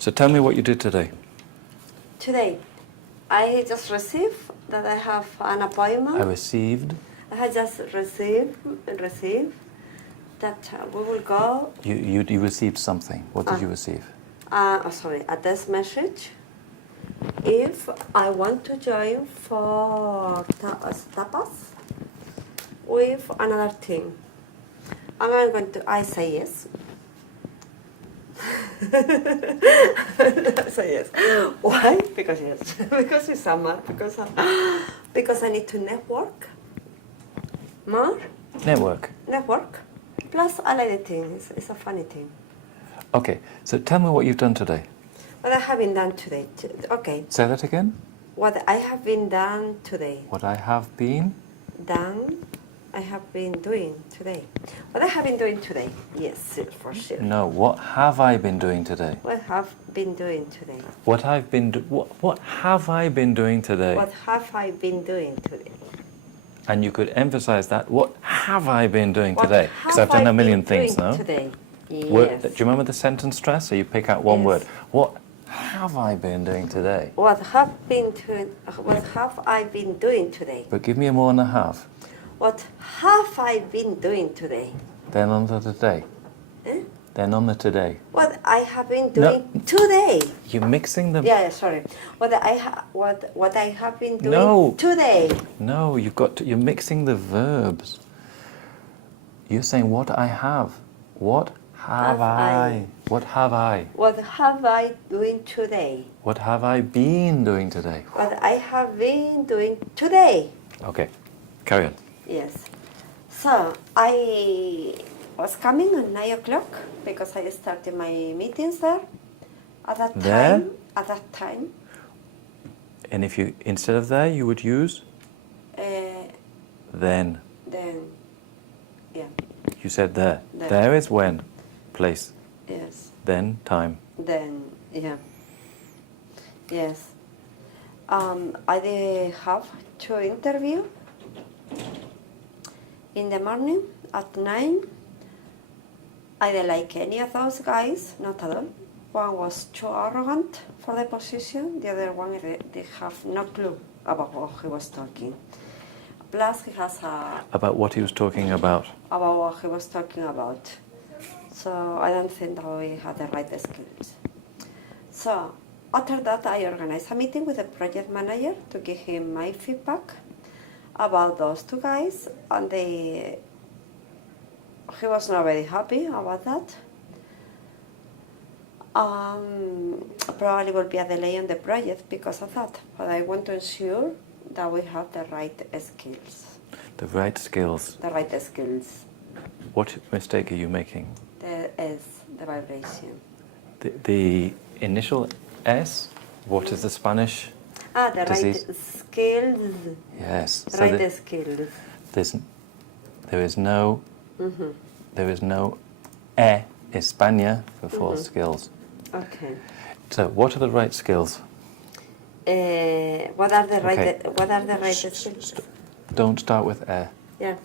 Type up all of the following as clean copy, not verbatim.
So tell me what you did today. Today, I just received that I have an appointment. I received. I had just received that we will go. You received something. What did you receive? A text message. If I want to join for tapas with another team, and I'm going to. I say yes. I say yes. Why? Because yes. Because it's summer. Because I need to network more. Network. Plus, I like the thing. It's a funny thing. Okay, so tell me what you've done today. What I have been done today. Okay. Say that again. What I have been done today. What I have been Done. I have been doing today. What I have been doing today. Yes, for sure. No, what have I been doing today? What have been doing today. What have I been doing today? What have I been doing today? And you could emphasize that. What have I been doing What today? Because have I've done I a million been things doing now. Today. Yes. Do you remember the sentence stress? So you pick out one Yes. word. What have I been doing today? What have I been doing today? But give me more than a have. What have I been doing today? Then on to the today. Eh? Then on the today. What I have been doing today. You're mixing them. Yeah, sorry. What I have been doing No. today. No, you're mixing the verbs. You're saying what I have. What have I? What have I? What have I doing today? What have I been doing today? What I have been doing today. Okay, carry on. Yes. So I was coming at 9 o'clock because I started my meetings there. At that time. And if you, instead of there, you would use? Then. Then, yeah. You said there. There. There is when, place. Yes. Then, time. Then, yeah. Yes. I did have 2 interviews in the morning at 9. I didn't like any of those guys, not at all. One was too arrogant for the position, the other one, they have no clue about what he was talking. Plus, he has About what he was talking about. about what he was talking about. So I don't think that we had the right skills. So after that, I organized a meeting with the project manager to give him my feedback about those 2 guys, and he was not very happy about that. Probably will be a delay on the project because of that, but I want to ensure that we have the right skills. The right skills. The right skills. What mistake are you making? The S, the vibration. The initial S, what is the Spanish The disease? right skills. Yes. So right skills. There is no España for 4 skills. Okay. So what are the right skills? What are the right skills? Don't start with Yeah.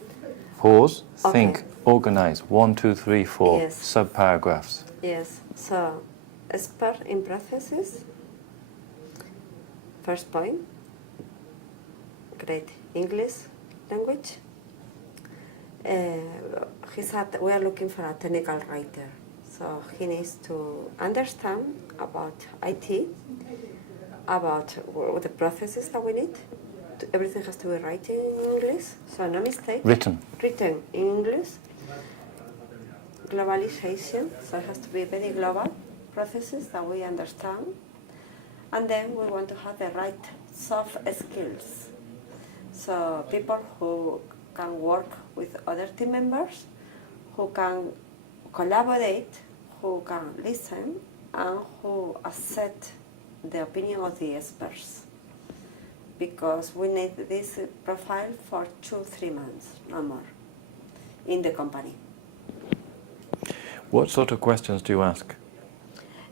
Pause, Okay. think, organize. 1, 2, 3, 4 Yes. sub-paragraphs. Yes. So, expert in processes. First point. Great English language. We are looking for a technical writer, so he needs to understand about IT, about the processes that we need. Everything has to be written in English, so no mistake. Written. Written in English. Globalization, so it has to be very global processes that we understand. And then we want to have the right soft skills. So people who can work with other team members, who can collaborate, who can listen, and who accept the opinion of the experts. Because we need this profile for 2-3 months, no more, in the company. What sort of questions do you ask?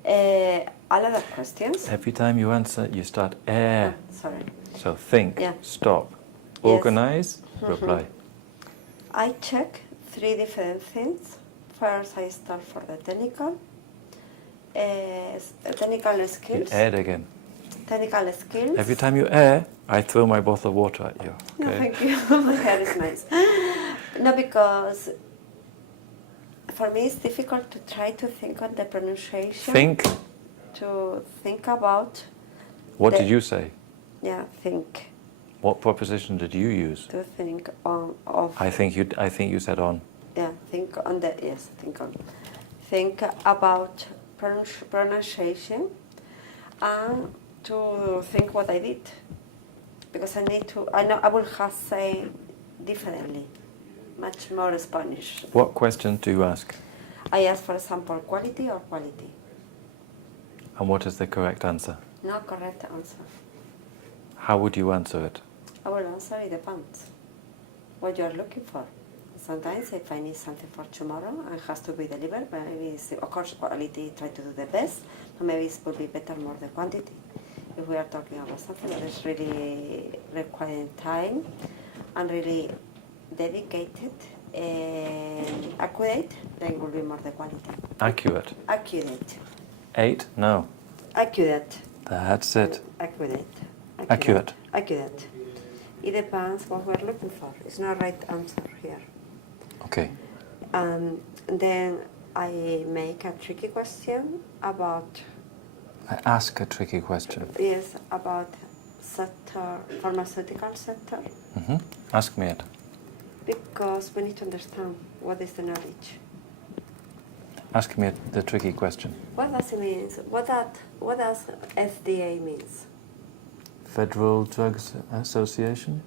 A lot of questions. Every time you answer, you start Sorry. So think, Yeah. stop, Yes. organize, reply. I check 3 different things. First, I start for the technical. technical skills. You aired again. Technical skills. Every time you air, I throw my bottle of water at you. No, Okay? thank you. My hair is nice. No, because for me it's difficult to try to think on the pronunciation. Think. To think about. What did you say? Yeah, think. What preposition did you use? To think on of. I think you said on. Yeah, think on the yes. Think on. Think about pronunciation, and to think what I did, because I need to. I know I will have say differently, much more Spanish. What questions do you ask? I ask, for example, quality or quality. And what is the correct answer? No correct answer. How would you answer it? I will answer it depends what you are looking for. Sometimes if I need something for tomorrow and it has to be delivered, maybe it's, of course quality, try to do the best, but maybe it would be better more the quantity. If we are talking about something that is really requiring time and really dedicated and accurate, then it will be more the quality. Accurate. Accurate. 8? No. Accurate. That's it. Accurate. Accurate. Accurate. It depends what we're looking for. It's not right answer here. Okay. Then I make a tricky question about, I ask a tricky question. yes, about sector, pharmaceutical sector, Ask me it. because we need to understand what is the knowledge. Ask me the tricky question. What does it mean? What does FDA means? Federal Drugs Association?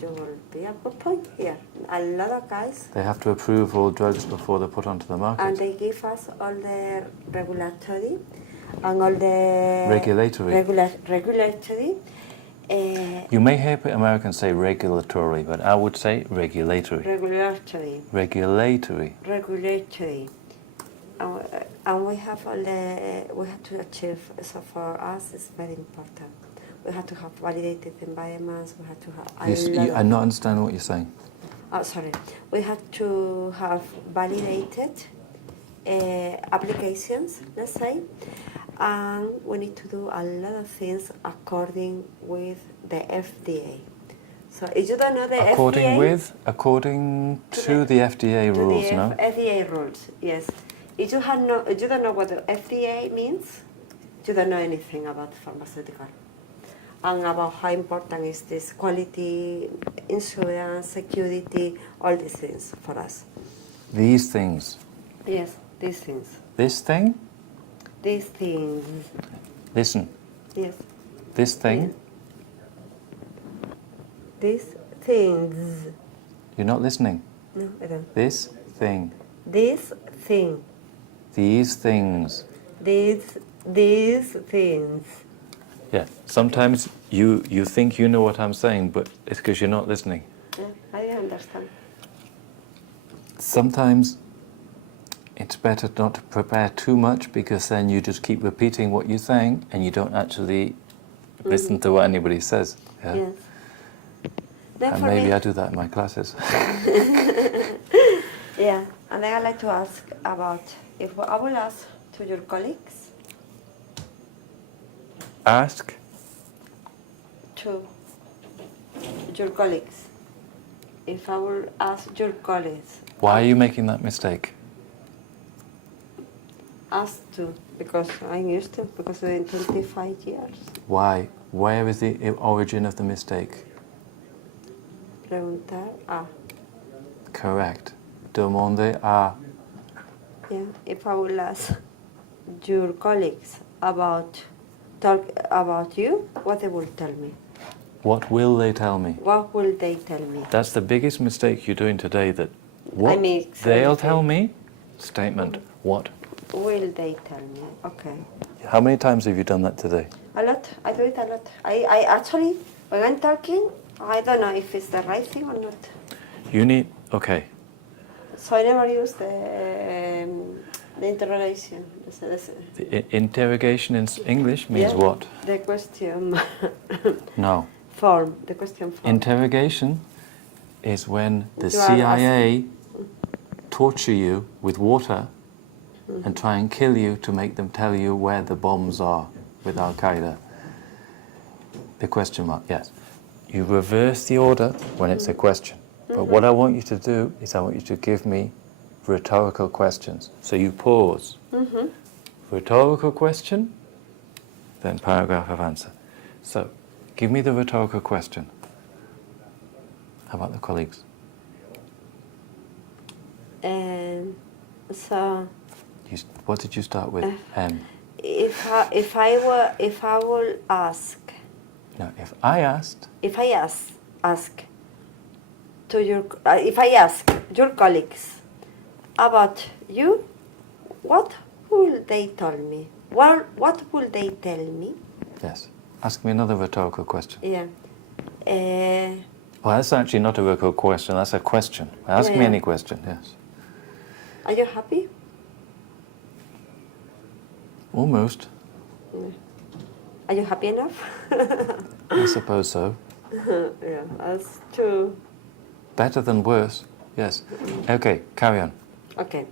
You will be a good point here. A lot of guys, They have to approve all drugs before they're put onto the market. and they give us all the regulatory and all the Regulatory. regulatory. You may hear Americans say regulatory, but I would say regulatory. Regulatory. Regulatory. Regulatory. And we have all the, we have to achieve, so for us it's very important. We have to have validated environments, we have to have I'm not understanding what you're saying. Oh, sorry. We have to have validated applications, let's say, and we need to do a lot of things according with the FDA. So if you don't know the FDA... According to the FDA rules, no? FDA rules, yes. If you don't know what the FDA means, you don't know anything about pharmaceutical. And about how important is this quality, insurance, security, all these things for us. These things. Yes, these things. This thing? These things. Listen. Yes. This thing? These things. You're not listening. No, I don't. This thing. This thing. These things. These things. Yeah, sometimes you think you know what I'm saying, but it's because you're not listening. Yeah, I understand. Sometimes it's better not to prepare too much, because then you just keep repeating what you're saying and you don't actually listen to what anybody says. Yeah? Yes. Then And for maybe me, I do that in my classes. yeah, and then I'd like to ask about, if I will ask to your colleagues, Ask. to your colleagues, if I will ask your colleagues, Why are you making that mistake? ask to, because I'm used to, because in 25 years. Why? Where is the origin of the mistake? Preguntar a. Correct. Demande a. Yeah, if I will ask your colleagues talk about you, what they will tell me? What will they tell me? What will they tell me? That's the biggest mistake you're doing today, that what mean, they'll something. tell me, statement, what? Will they tell me? Okay. How many times have you done that today? A lot. I do it a lot. I actually, when I'm talking, I don't know if it's the right thing or not. You need, okay. So I never use the interrogation. The interrogation in English means Yeah, what? The question No. form. The question form. Interrogation is when the You are CIA torture you with water and try and kill you to make them tell you where the bombs are with Al-Qaeda. The question mark, yes. You reverse the order when it's a question. But what I want you to do is I want you to give me rhetorical questions. So you pause. Rhetorical question, then paragraph of answer. So, give me the rhetorical question. How about the colleagues? So, What did you start with? if I will ask. No, if I asked. If I ask to your, if I ask your colleagues about you, what will they tell me? What will they tell me? Yes. Ask me another rhetorical question. Yeah. Well, that's actually not a rhetorical question, that's a question. Ask me any question, yes. Are you happy? Almost. Are you happy enough? I suppose so. Yeah, that's true. Better than worse, yes. Okay, carry on. Okay.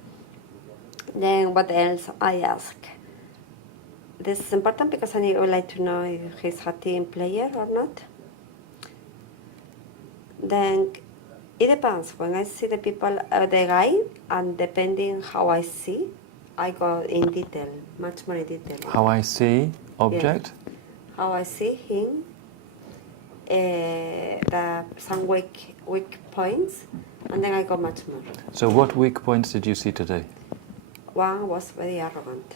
Then what else I ask? This is important because I would like to know if he's a team player or not. Then it depends. When I see the people, the guy, and depending how I see, I go in detail, much more in detail. How I see object? Yes. How I see him, some weak points, and then I go much more. So what weak points did you see today? One was very arrogant.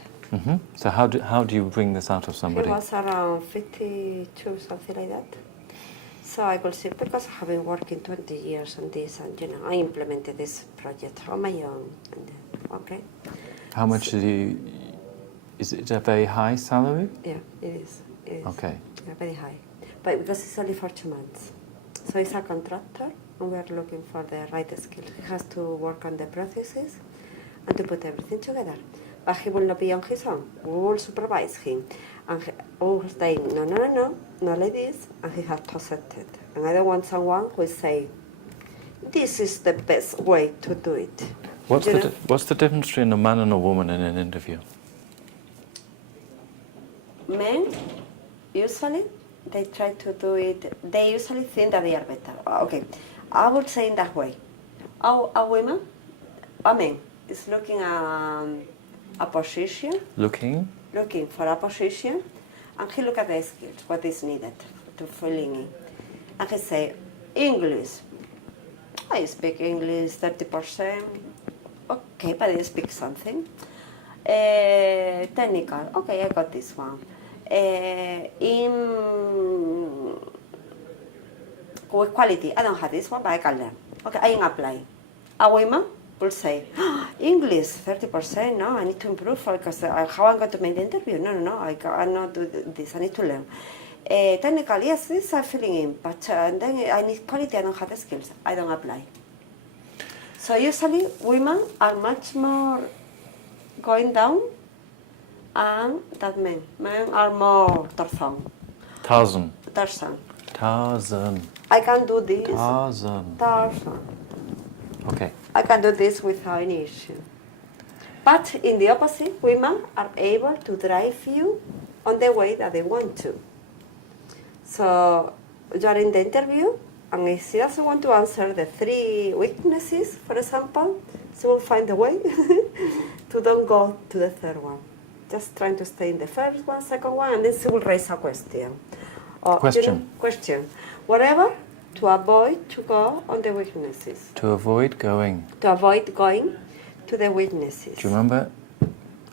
So how do you bring this out of somebody? He was around 52, something like that. So I could see, because I have been working 20 years on this, and I implemented this project on my own. And okay. How much did you? Is it a very high salary? Yeah, it is. It is. Okay. Yeah, very high. But because it's only for 2 months. So he's a contractor, and we are looking for the right skill. He has to work on the processes and to put everything together. But he will not be on his own. We will supervise him. And we will say, no, not like this, and he has to accept it. And I don't want someone who will say, this is the best way to do it. What's the difference between a man and a woman in an interview? Men, usually, they try to do it, they usually think that they are better. Okay, I would say in that way. A man is looking at a position. Looking For a position, and he look at the skills, what is needed to fill in. And he say, English. I speak English 30%. Okay, but I speak something. Technical. Okay, I got this one. With quality, I don't have this one, but I can learn. Okay, I can apply. A woman will say, English 30%, no, I need to improve because how I'm going to make the interview? No, I cannot do this, I need to learn. Technical, yes, this I'm filling in, but then I need quality, I don't have the skills, I don't apply. So usually women are much more going down and than men. Men are more Tarzan. I can do this. Tarzan. Okay. I can do this without any issue. But in the opposite, women are able to drive you on the way that they want to. So during the interview, and if she doesn't want to answer the 3 weaknesses, for example, she will find a way to don't go to the 3rd one. Just trying to stay in the 1st one, 2nd one, and then she will raise a question. Question. Whatever, to avoid to go on the weaknesses. To avoid going. To avoid going to the weaknesses. Do you remember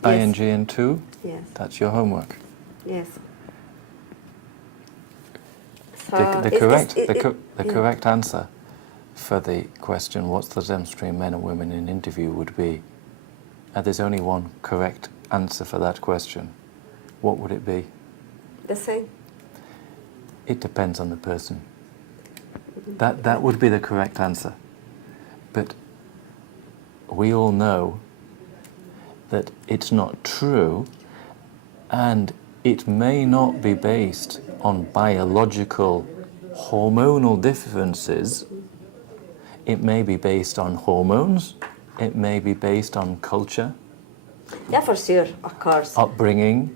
Yes. ing and to? Yes. That's your homework. Yes. So the correct answer for the question, what's the difference between men and women in an interview, would be, there's only one correct answer for that question. What would it be? The same. It depends on the person. That would be the correct answer. But we all know that it's not true, and it may not be based on biological hormonal differences. It may be based on hormones, it may be based on culture, Yeah, for sure, of course. upbringing,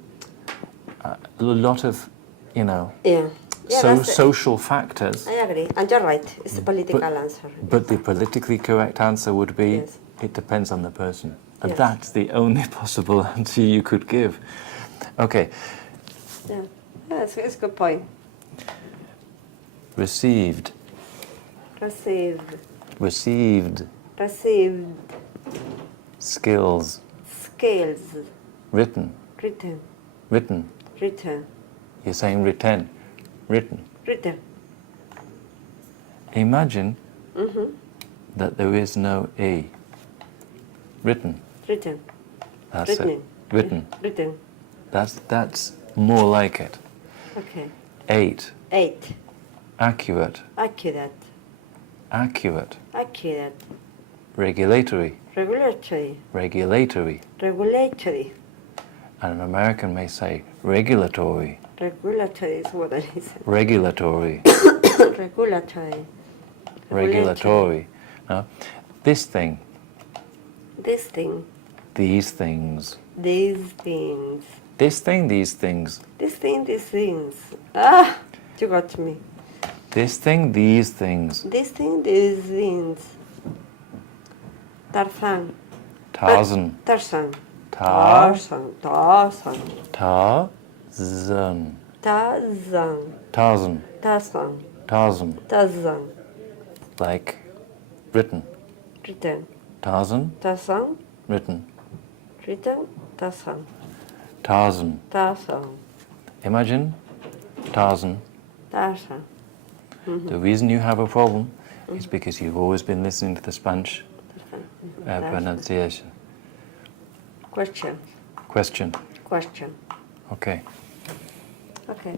a lot of, you know, Yeah. Yeah, so that's it. social factors. I agree. And you're right. It's a political answer. But the politically correct answer would be, Yes. it depends on the person. And Yes. that's the only possible answer you could give. Okay, Yeah. It's a good point. received, Received. received, Received. skills, Skills. written, Written. written. Written. You're saying written, written. Written. Imagine Mm-hmm. that there is no E. Written, Written. that's Written. it. Written, Written. that's more like it. Okay. 8, 8. accurate, Accurate. accurate. Accurate. Regulatory, Regulatory. regulatory. Regulatory. And an American may say regulatory, Regulatory is what I said. regulatory, Regulatory. regulatory. No? This thing, This thing. these things. These things. This thing, these things. This thing, these things. Ah! You got me. This thing, these things. This thing, these things. Tarzan. Tarzan, Tarzan. Tarzan, Tarzan. Tarzan, Tarzan. Tarzan, Tarzan. Tarzan. Tarzan. Like written. Written. Tarzan, Tarzan. written. Written. Tarzan. Tarzan. Tarzan. Imagine Tarzan. Tarzan. The reason you have a problem is because you've always been listening to the Spanish Tarzan. pronunciation. Question. Question. Question. Okay. Okay.